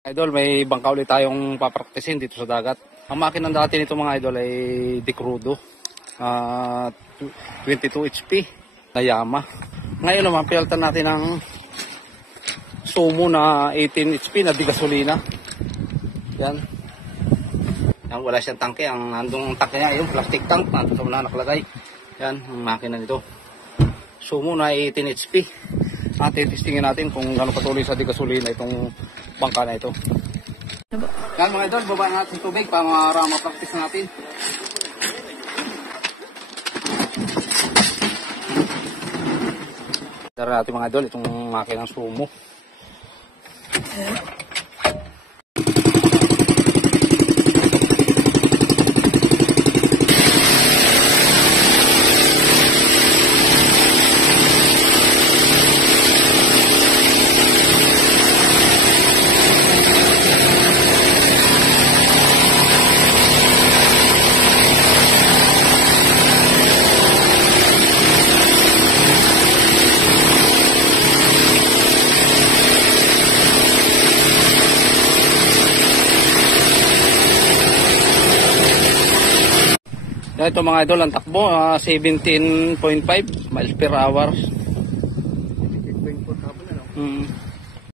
Idol, may bangka ulit tayong papraktisin dito sa dagat. Ang makina dati nito mga idol ay Di Crudo. 22 HP na Yamaha. Ngayon naman, pinalitan natin ng Sumo na 18 HP na di gasolina. Yan. Yan, wala siyang tangke. Ang handong tangke niya, yung plastic tank. Nandito na nakalagay. Yan, ang makina nito. Sumo na 18 HP. At testingin natin kung gano'ng patuloy sa di gasolina itong bangka na ito. Yan mga idol, babaan natin sa tubig para ma-practice natin. Dara natin mga idol, itong makina ng Sumo. Ito mga idol, ang takbo 17.5 miles per hour.